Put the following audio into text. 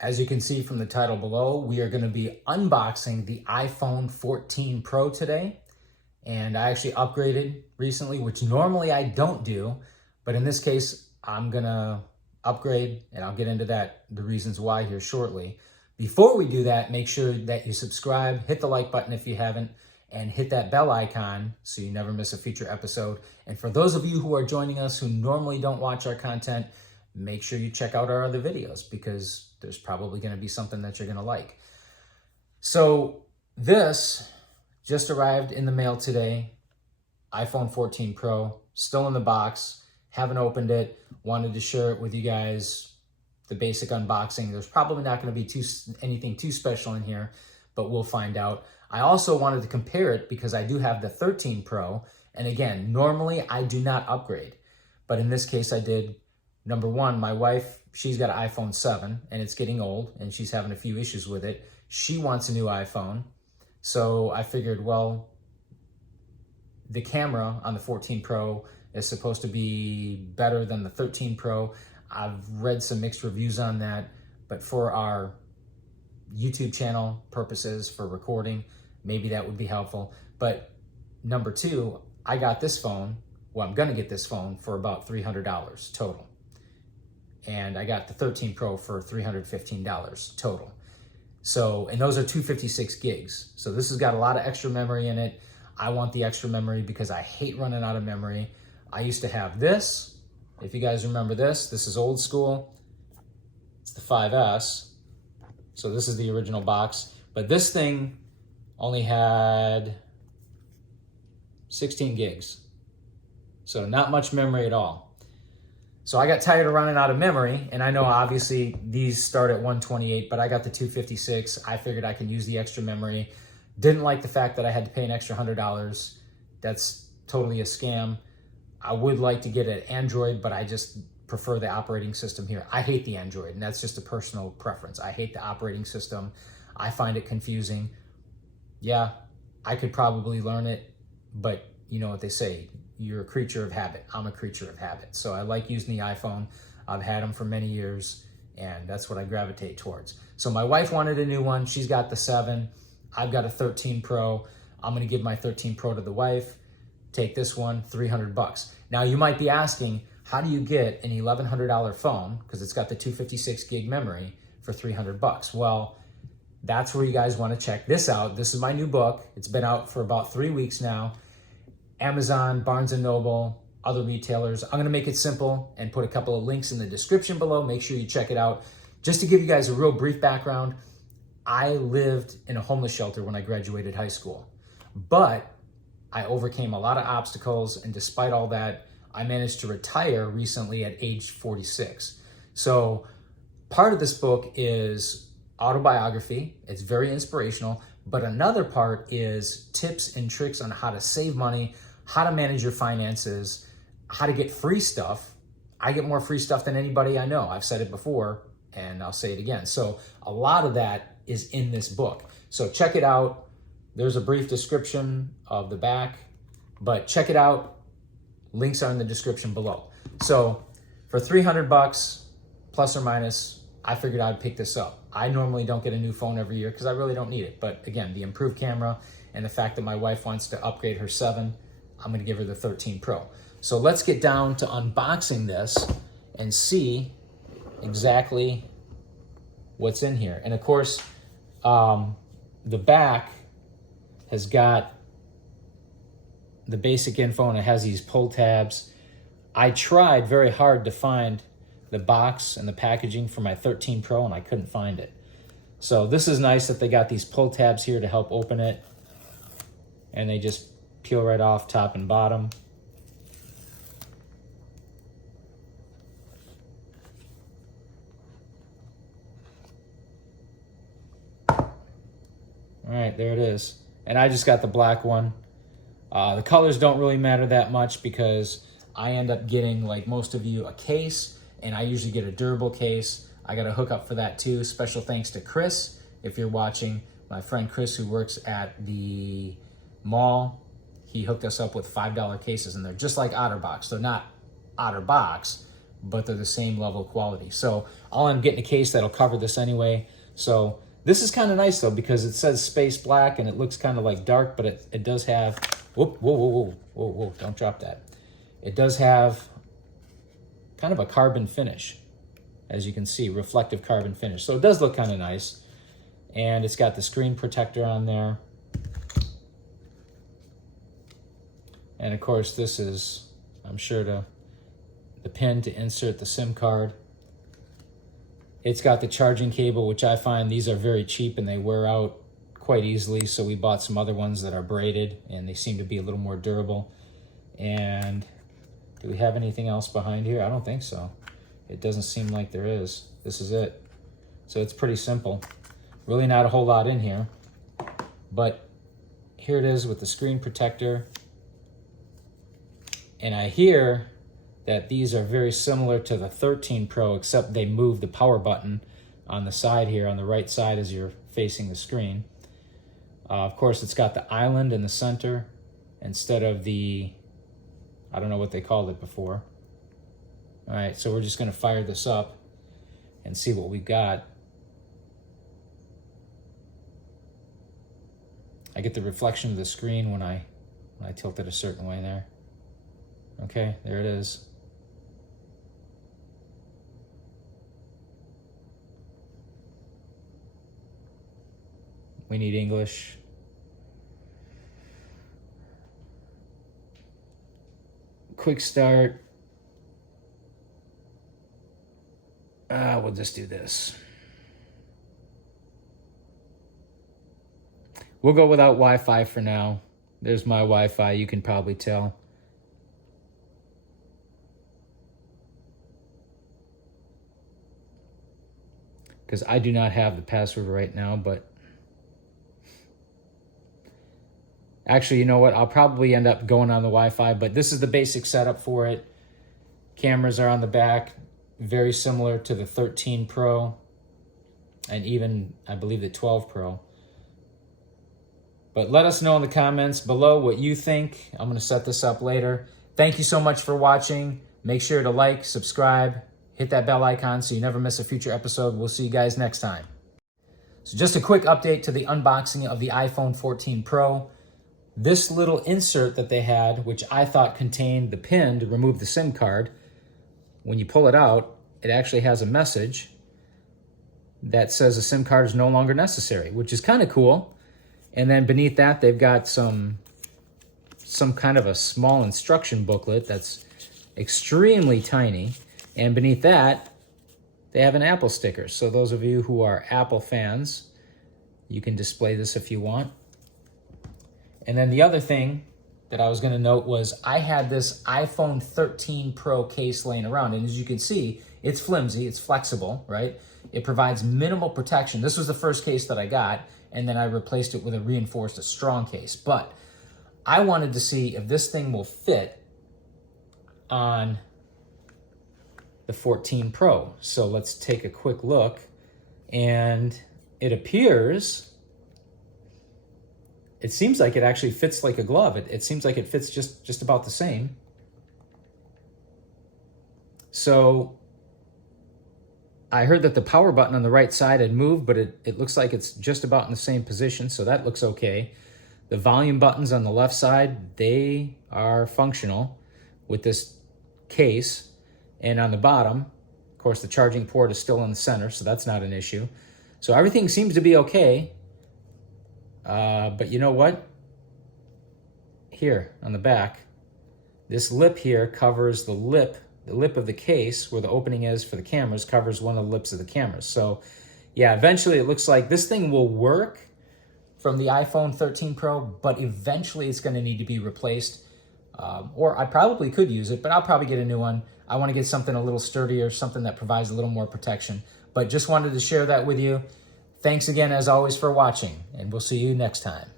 As you can see from the title below, we are going to be unboxing the iPhone 14 Pro today. And I actually upgraded recently, which normally I don't do, but in this case, I'm going to upgrade, and I'll get into the reasons why here shortly. Before we do that, make sure that you subscribe, hit the like button if you haven't, and hit that bell icon so you never miss a future episode. And for those of you who are joining us who normally don't watch our content, make sure you check out our other videos because there's probably going to be something that you're going to like. So this just arrived in the mail today. iPhone 14 Pro, still in the box. Haven't opened it. Wanted to share it with you guys. The basic unboxing. There's probably not going to be anything too special in here, but we'll find out. I also wanted to compare it because I do have the 13 Pro. And again, normally I do not upgrade, but in this case I did. Number one, my wife, she's got an iPhone 7 and it's getting old and she's having a few issues with it. She wants a new iPhone. So I figured, well, the camera on the 14 Pro is supposed to be better than the 13 Pro. I've read some mixed reviews on that, but for our YouTube channel purposes for recording, maybe that would be helpful. But number two, I got this phone. Well, I'm gonna get this phone for about $300 total. And I got the 13 Pro for $315 total. So, and those are 256 gigs. So this has got a lot of extra memory in it. I want the extra memory because I hate running out of memory. I used to have this. If you guys remember this is old school. It's the 5S. So this is the original box. But this thing only had 16 gigs. So not much memory at all. So I got tired of running out of memory, and I know obviously these start at 128, but I got the 256. I figured I can use the extra memory. Didn't like the fact that I had to pay an extra $100. That's totally a scam. I would like to get an Android, but I just prefer the operating system here. I hate the Android, and that's just a personal preference. I hate the operating system. I find it confusing. Yeah, I could probably learn it, but you know what they say, you're a creature of habit. I'm a creature of habit. So I like using the iPhone. I've had them for many years, and that's what I gravitate towards. So my wife wanted a new one. She's got the 7. I've got a 13 Pro. I'm gonna give my 13 Pro to the wife. Take this one, $300. Now you might be asking, how do you get an $1,100 phone, because it's got the 256 gig memory, for $300? Well, that's where you guys wanna check this out. This is my new book. It's been out for about 3 weeks now. Amazon, Barnes & Noble, other retailers. I'm gonna make it simple and put a couple of links in the description below. Make sure you check it out. Just to give you guys a real brief background, I lived in a homeless shelter when I graduated high school, but I overcame a lot of obstacles, and despite all that, I managed to retire recently at age 46. So part of this book is autobiography. It's very inspirational, but another part is tips and tricks on how to save money, how to manage your finances, how to get free stuff. I get more free stuff than anybody I know. I've said it before and I'll say it again. So a lot of that is in this book. So check it out. There's a brief description of the back, but check it out. Links are in the description below. So for $300 plus or minus, I figured I'd pick this up. I normally don't get a new phone every year because I really don't need it. But again, the improved camera and the fact that my wife wants to upgrade her 7, I'm gonna give her the 13 Pro. So let's get down to unboxing this and see exactly what's in here. And of course, the back has got the basic info and it has these pull tabs. I tried very hard to find the box and the packaging for my 13 Pro and I couldn't find it. So this is nice that they got these pull tabs here to help open it, and they just peel right off top and bottom. All right, there it is. And I just got the black one. The colors don't really matter that much because I end up getting, like most of you, a case, and I usually get a durable case. I got a hookup for that too. Special thanks to Chris, if you're watching, my friend Chris who works at the mall. He hooked us up with $5 cases, and they're just like OtterBox. They're not OtterBox, but they're the same level of quality. So I'll end up getting a case that'll cover this anyway. So this is kind of nice though, because it says space black and it looks kind of like dark, but it does have, whoa, don't drop that. It does have kind of a carbon finish, as you can see, reflective carbon finish. So it does look kind of nice. And it's got the screen protector on there. And of course, this is, I'm sure, the pin to insert the SIM card. It's got the charging cable, which I find these are very cheap and they wear out quite easily. So we bought some other ones that are braided and they seem to be a little more durable. And do we have anything else behind here? I don't think so. It doesn't seem like there is. This is it. So it's pretty simple. Really not a whole lot in here. But here it is with the screen protector. And I hear that these are very similar to the 13 Pro, except they move the power button on the side here, on the right side as you're facing the screen. Of course, it's got the island in the center instead of the, I don't know what they called it before. All right, so we're just gonna fire this up and see what we've got. I get the reflection of the screen when I tilt it a certain way there. Okay, there it is. We need English. Quick start. We'll just do this. We'll go without Wi-Fi for now. There's my Wi-Fi, you can probably tell. Because I do not have the password right now, but actually, you know what? I'll probably end up going on the Wi-Fi, but this is the basic setup for it. Cameras are on the back, very similar to the 13 Pro and even, I believe, the 12 Pro. But let us know in the comments below what you think. I'm going to set this up later. Thank you so much for watching. Make sure to like, subscribe, hit that bell icon so you never miss a future episode. We'll see you guys next time. So just a quick update to the unboxing of the iPhone 14 Pro. This little insert that they had, which I thought contained the pin to remove the SIM card, when you pull it out, it actually has a message that says the SIM card is no longer necessary, which is kind of cool. And then beneath that, they've got some kind of a small instruction booklet that's extremely tiny. And beneath that, they have an Apple sticker. So those of you who are Apple fans, you can display this if you want. And then the other thing that I was going to note was I had this iPhone 13 Pro case laying around. And as you can see, it's flimsy, it's flexible, right? It provides minimal protection. This was the first case that I got, and then I replaced it with a reinforced, a strong case. But I wanted to see if this thing will fit on the 14 Pro. So let's take a quick look. And it appears, it seems like it actually fits like a glove. It seems like it fits just about the same. So I heard that the power button on the right side had moved, but it looks like it's just about in the same position, so that looks okay. The volume buttons on the left side, they are functional with this case. And on the bottom, of course, the charging port is still in the center, so that's not an issue. So everything seems to be okay. But you know what? Here on the back, this lip here covers the lip of the case where the opening is for the cameras, covers one of the lips of the cameras. So yeah, eventually it looks like this thing will work from the iPhone 13 Pro, but eventually it's going to need to be replaced. Or I probably could use it, but I'll probably get a new one. I want to get something a little sturdier, something that provides a little more protection. But just wanted to share that with you. Thanks again, as always, for watching, and we'll see you next time.